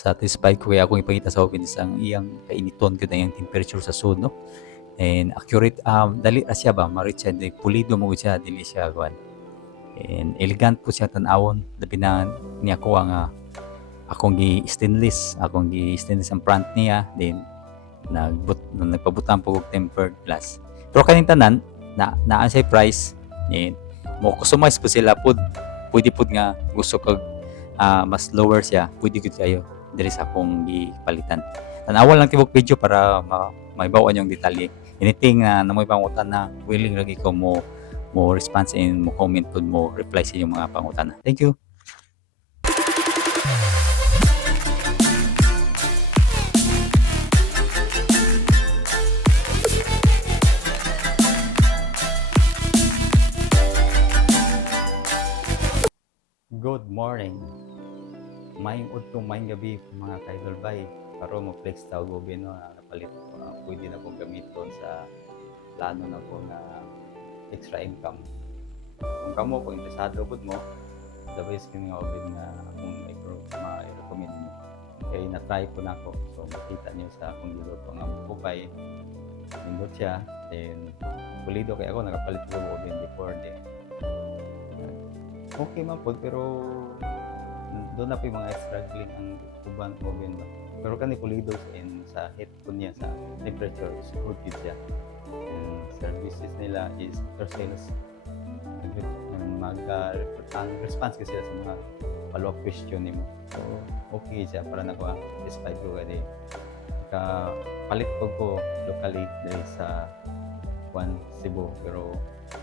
satisfied ko kaya akong ipakita sa oven isang iyang kainiton gyud ang iyang temperature sa sud, no? And accurate, dali ra siya ba ma-reach siya, pulido mo siya, dili siya kuan. And elegant po siya tan-awon, labi na niya ko ang akong gi-stainless ang front niya, then nagpabutan po og tempered glass. Pero kaning tanan naa siya price, and mo customize po sila pud. Pwede pud nga gusto kag mas lower siya, pwede gud kayo diri sa akong gipalitan. Tan-awon lang tibok video para maibaw yung detalye. Anything na namoy pangutan na willing lagi ko mo response and mo comment pud mo reply sa inyong mga pangutana. Thank you. Good morning. Maayong udtong maayong gabi mga ka-idol bay. Karon mo flex ta og oven no, napalit pwede na kong gamiton sa plano na ko na extra income. Kung kamo kung interesado pud mo, the best kini nga oven nga akong i-recommend mo. Kay na-try ko na ko. So makita niyo sa akong giluto nga bukay. Nindot siya, then pulido kay ako nakapalit ko oven before then. Okay man po, pero doon na po yung mga struggling ang uban oven ba. Pero kani pulido sa heat po niya sa temperature is good siya. And services nila is after sales mag-response kasi sila sa mga follow-up question nimo. So okay siya para nako satisfied ko kay palit ko locally dahil sa Cebu, pero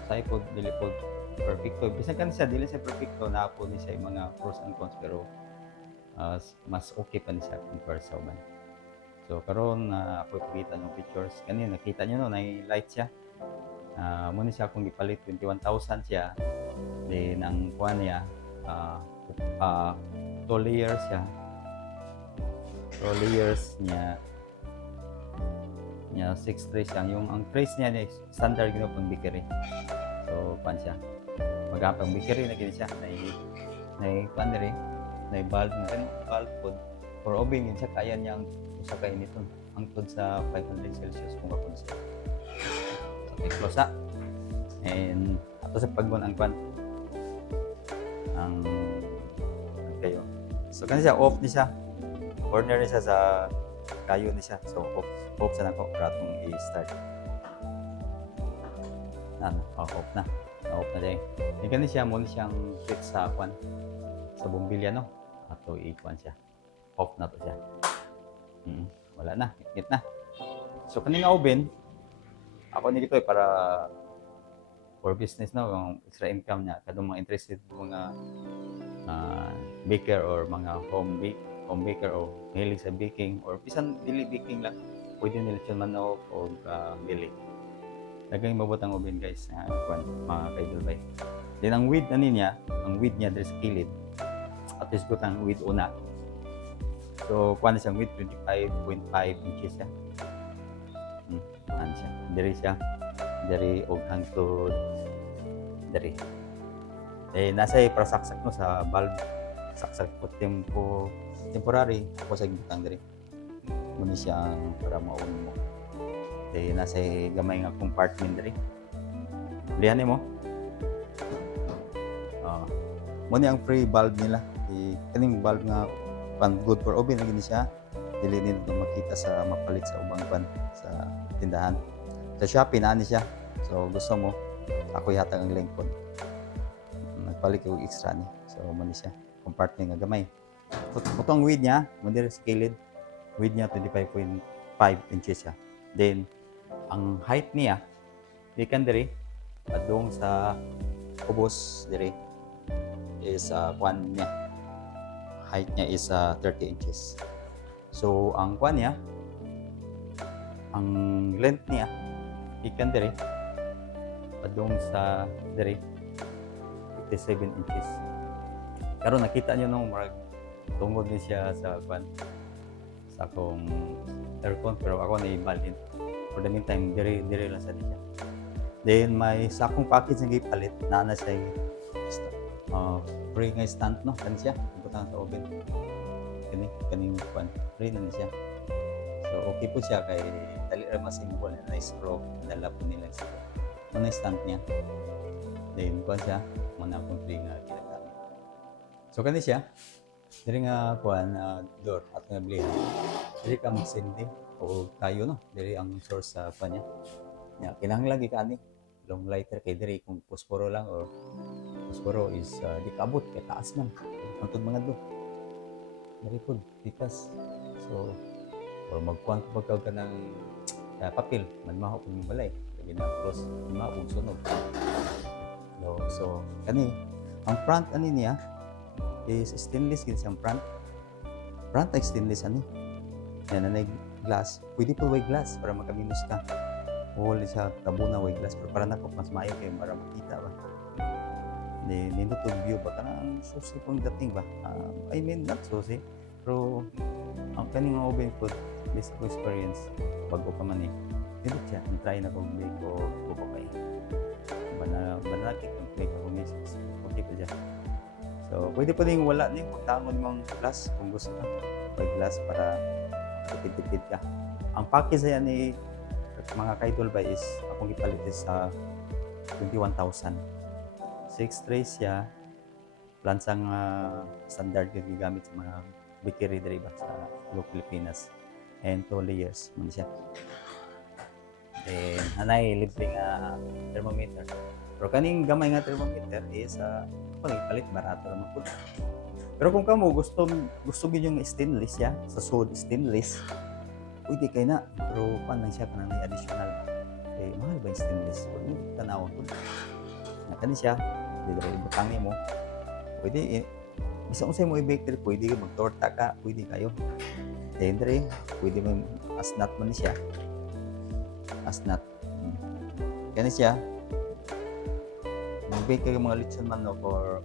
sa ipod dili po perfecto. Bisan kan siya dili siya perfecto, na po ni siya yung mga pros and cons, pero mas okay pa ni siya compare sa uban. So karon ako ipakita ng pictures kanina, nakita niyo no, nay light siya. Mo ni siya akong gipalit 21,000 siya. Then ang kuan niya 2 layers siya. 2 layers niya 6 trays siya. Yung ang trays niya ni standard gino pang bakery. So pan siya magapang bakery na gini siya, nay kuan diri, nay bulb na rin, bulb pod for oven yun siya, kaya niya ang usa ka initon hangtod sa 500 Celsius kung kapon siya. So close and ato sa paggon ang kuan ang kayo. So kani siya off ni siya, corner ni siya sa kayo ni siya, so off sa nako para atong i-start. Off na. Off na din. Ganyan siya, muna siyang switch sa kwan, sa bumbilya, no? Ato i-kwan siya. Off na to siya. Wala na, hit na. So kanina oven, ako nito para for business, no? Yung extra income niya. Kadong mga interested mga baker or mga home baker o mahilig sa baking or pisan dili baking lang. Pwede nila siya manok o dili. Lagay mabot ang oven guys, mga ka-idol bay. Then ang width niya dito sa kilid. At least good ang width una. So kuan siyang width 25.5 inches siya. Ano siya? Diri og hangtod diri. Nasa para saksak no sa bulb. Saksak po temporary ako sa gitang diri. Muna siya para mauno mo. Nasa gamay nga compartment diri. Lihan mo. Muna ang free bulb nila. Kaning bulb nga good for oven lagi ni siya. Dili nila makita sa mapalit sa ubang sa tindahan. Sa Shopee na ni siya. So gusto mo, ako yata ang link po. Nagpalit ko extra ni. So muna siya. Compartment nga gamay. Putong width niya, muna sa kilid. Width niya 25.5 inches siya. Then ang height niya ikan diri padung sa ubos diri is kwan niya, height niya is 30 inches. So ang kwan niya, ang length niya ikan diri padung sa diri 57 inches. Karon nakita niyo nung tungod ni siya sa kwan sa akong aircon, pero ako na ibalhin. For the meantime, diri lang sa niya. Then may sakong package nga gipalit na sa free nga stand no kan siya butang sa oven. kaning kuan free na ni siya. So okay po siya kay dali ra ma-simple na screw dala po nila sa mga stand niya. Then kuan siya muna akong free nga ginagamit. So kani siya diri nga kuan door at nga blihan. Diri ka magsindi o tayo no diri ang source sa kanya. Ya kinahanglan lagi kani long lighter kay diri kung posporo lang or posporo is di kaabot kay taas man. Antod mga do. Diri pud tikas. So or magkuhan ko pagka ka ng papel, manmaho kung yung balay. Lagi na cross, manmaho kung sunog. So, kani, ang front ani niya is stainless, gini siyang front. Front ay stainless ani. Yan, nanay glass. Pwede po way glass para makaminus ka. Wala siya tabuna way glass. Pero para nako, mas maayo kayo para makita ba. Nindot yung view ba? Kanang susi pong dating ba? I mean, not susi. Pero, ang kaning oven food, this experience, bago pa man hindi siya, try na kung make ko bubakay. Banakit kung make ako misis. Okay pa siya. So, pwede pa rin wala niyo, magtangon mong glass kung gusto ka. May glass para tipid-tipid ka. Ang package niya ni mga kaidol ba is, akong ipalit is sa 21,000. 6 trays siya, plansang standard yung gigamit sa mga bakery diri ba sa Pilipinas. And 2 layers man siya. Then anay libre nga thermometer. Pero kaning gamay nga thermometer is palit barato ra man pud. Pero kung kamo gusto gyud yung stainless ya, sa sod stainless, pwede kay na. Pero pan lang siya kanang additional. Eh mahal ba yung stainless? Pwede tanawon pud. Na kani siya, dili ibutang mo. Pwede bisa mo sa mo i-bakery, pwede mag-torta ka, pwede kayo. Dendre, pwede mo asnat man siya. Asnat. Kani siya. Mag-bake kayo mga lechon manok or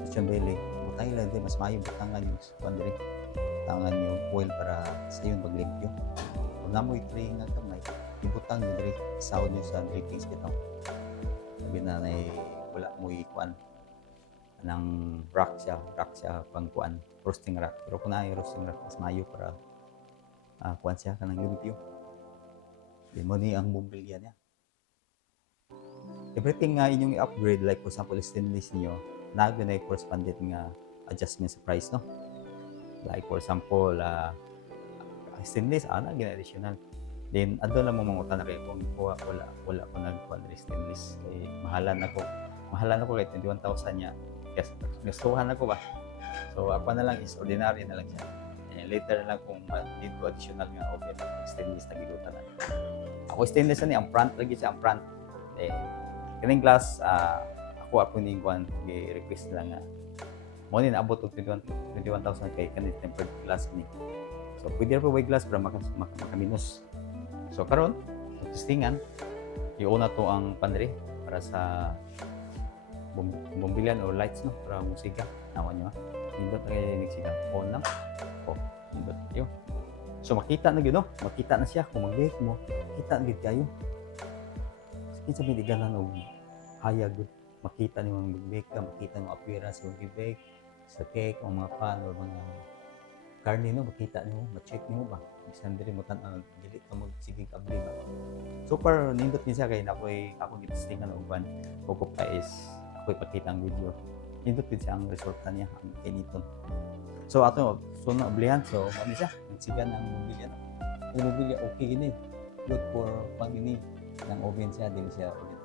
lechon belly. Butang lang din, mas mayo butangan yung kuandre. Butangan yung oil para sa yun maglimpyo. Kung namoy tray nga kamay, ibutang nyo diri, sahod nyo sa drippings bitaw. Sabi na wala mo ikuan ng rack siya pang kuan, roasting rack. Pero kung na yung roasting rack, mas mayo para kuan siya kanang limpyo. Di mo ni ang bumbilya niya. Everything nga inyong i-upgrade, like for example, stainless niyo, na correspondent nga adjustment sa price, no? Like for example, stainless, gina-additional. Then, ado lang mo mga utan na kayo kung wala ko nagkuhan na stainless. Eh, mahalan ako kahit 21,000 niya. Yes, gustuhan ako ba? So, ako na lang is ordinary na lang siya. And later na lang kung need ko additional nga oven, stainless na gigutan na. Ako stainless na ang front lagi siya, ang front. Eh, kaning glass, ako ning kuhan, i-request lang nga. Mo ni naabot og 21,000 kay kanang tempered glass ni. So, pwede pa way glass para makaminus. So, karon, testingan, iuna to ang panre para sa bumbilyan or lights, no, para musika. Nawan nyo, nindot na kayo nagsiga. On lang. Nindot kayo. So, makita na yun, no? Makita na siya. Kung mag-bake mo, makita na yun kayo. Kinsa may digalan o hayag. Makita niyo ang mag-bake ka, makita niyo ang appearance ng mag-bake sa cake o mga pan o mga karne, no? Makita niyo, ma-check niyo ba? Bisan diri mo tan-ang dili ka mo sige kabli ba. Super nindot niya siya kay ako gitestingan og ban. Ko pa is ako ipakita ang video. Nindot din siya ang resulta niya ang kiniton. So ato na oblihan, so ano siya? Nagsigan ang mobilya. Ang mobilya okay gini. Good for pang ini ng oven siya, dili siya ulit.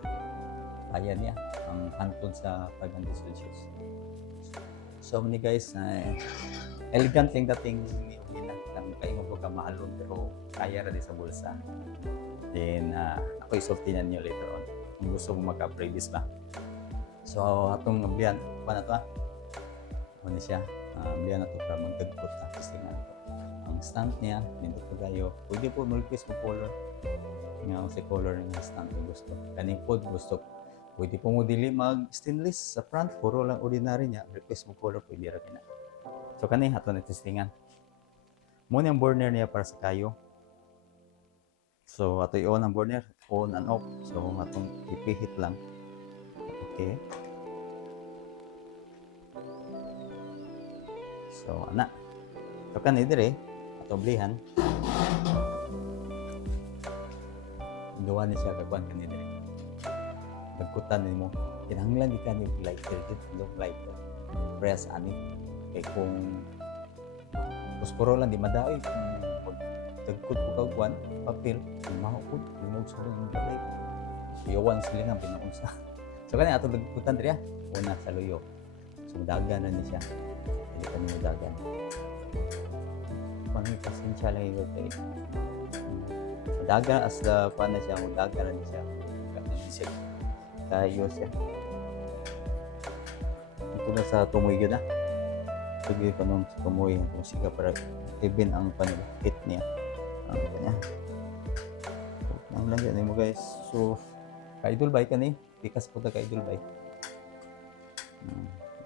Kaya niya ang hantod sa 500 Celsius. So many guys, elegant lang dating ni Ogina. Kaingo ko ka mahalon pero kaya ra di sa bulsa. Then ako isultinan niyo later on kung gusto mo mag-upgrade this ba. So atong ablihan pa na to ano siya, ablihan na to para magdagpot kasi nga ang stand niya nindot ko kayo. Pwede po mag-request mo color nga sa color ng stand kung gusto. Kaning pod gusto pwede po mo dili mag stainless sa front, puro lang ordinary niya. Request mo color pwede ra kina. So kani ato na testingan. Mo ang burner niya para sa kayo. So ato i-on ang burner, on and off. So atong ipihit lang. Okay. So ana. So kani dire atoblihan. Gawa ni siya kagwan kani dire. Nagkutan nimo kinahanglan di kani lighter gid look lighter. Press ani kay kung posporo lang di madaoy kung dagkot ko kagwan papel mahukod limog sa yung light. Iyawan sila nga pinaunsa. So kani ato nagkutan dire una sa luyo. So dagan na ni siya. Hindi pa ni dagan. Panay pasensya lang yung kay dagan as the paano siya dagan na siya. Isip kayo siya. Ito na sa tumoy yun na. Sige ko nung sa tumoy kung siga para even ang panilakit niya. Ang kanya. Ang lang yan mo guys. So, ka-idol bike ka ni. Pikas po na ka-idol bike.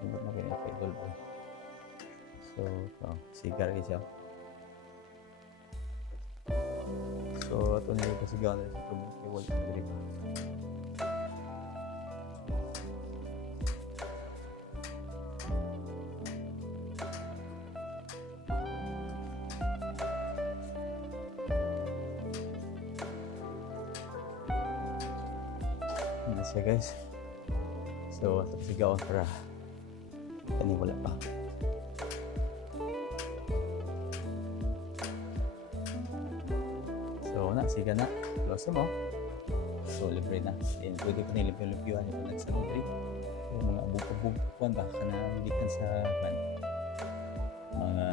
Ibot na kayo ka-idol bike. So, ito. Sigar kayo siya. So, ito na yung pasigaw na sa tumoy. Iwag na rin. Hindi siya guys. So, sigaw para kani wala pa. So, siga na. Close mo. So, libre na. Then, pwede ko na libre-libreuhan yung nagsanong trip. Yung mga abog-abog ba? Kanang gikan sa mga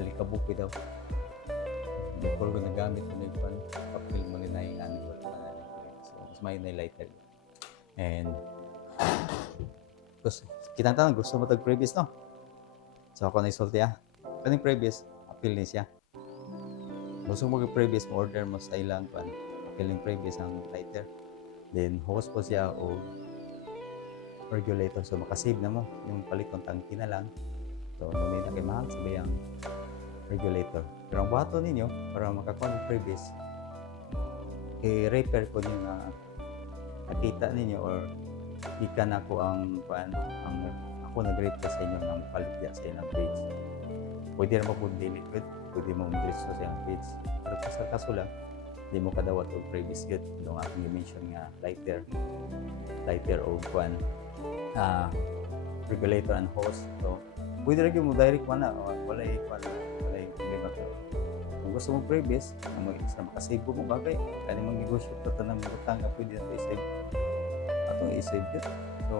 alikabok daw. Before ko nagamit ko na yung papel mo na yung ano wala na. So, mas may na lighter. And, kitang tanong, gusto mo tag-previous, no? So, ako na isulti, kaning previous, appeal ni siya. Gusto mo mag-previous, order mo sa ilang appeal ng previous ang lighter. Then, host po siya o regulator. So, makasave na mo. Yung palit ng tangki na lang. So, nung na kay mahal, sabi ang regulator. Pero ang buhato ninyo, para makakuha ng previous, i-repair ko ninyo na nakita ninyo or ikan ako ang ako nag-repair sa inyo ng palit sa inyong page. Pwede naman po delete, pwede mo mag-dress sa inyong page. Pero sa kaso lang, hindi mo kadawat o previous good. Yung aking i-mention nga lighter o regulator and host. So, pwede rin mo direct na wala yung problema ko. Kung gusto mong previous, na makasave mo bagay, kaya mong negosyo, tatanang utang na pwede natin i-save. Atong i-save yun. So,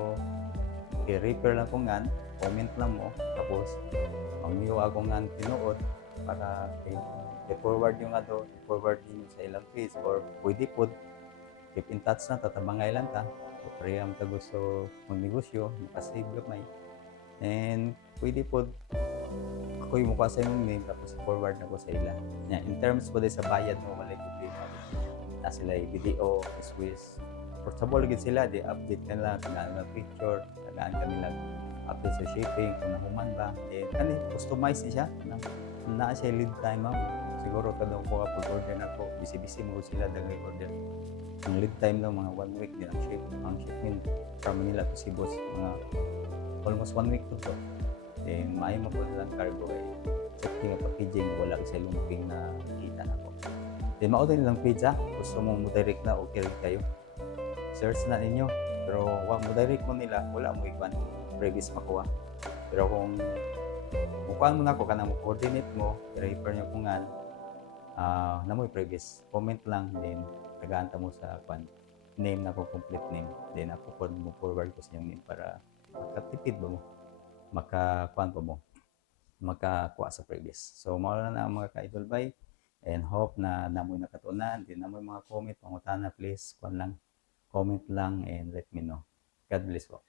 i-repair lang kung nga, comment lang mo, tapos, mangiyo ako nga tinuod para i-forward yung i-forward din sa ilang page or pwede po, keep in touch na, tatabangay lang ta. So, pareham ta gusto mag-negosyo, makasave gamay. And, pwede po, ako yung mukha sa yung name, tapos forward na ko sa ila. Yeah, in terms po sa bayad mo, wala yung problema. Na sila yung video, Swiss. Portable lagi sila, di update ka nila, tagaan ng picture, tagaan ka nila update sa shipping, kung nahuman ba. Eh, customize siya. Na siya lead time mo. Siguro kadang ko kapag order na ko, busy-busy mo sila dagay order. Ang lead time daw mga 1 week din ang shipment from Manila to Cebu, mga almost 1 week to. Then, maayo mo po lang cargo checking at packaging, wala sa lumping na kita na po. Then, mao din lang pizza, gusto mong mo-direct na okay rin kayo. Search na ninyo, pero mo-direct mo nila, wala mo ikwan, previous makuha. Pero kung mukuhaan mo na ako, kanang coordinate mo, i-refer nyo kung nga, na mo previous, comment lang, then tagaanta mo sa name na ko, complete name. Then ako mo forward ko sa inyong name para makatipid ba mo, makakuan pa mo, makakuha sa previous. So, mawala na ang mga ka-idol bike and hope na namoy nakatunan. Then namoy mga comment, pangutana, please, comment lang and let me know. God bless po.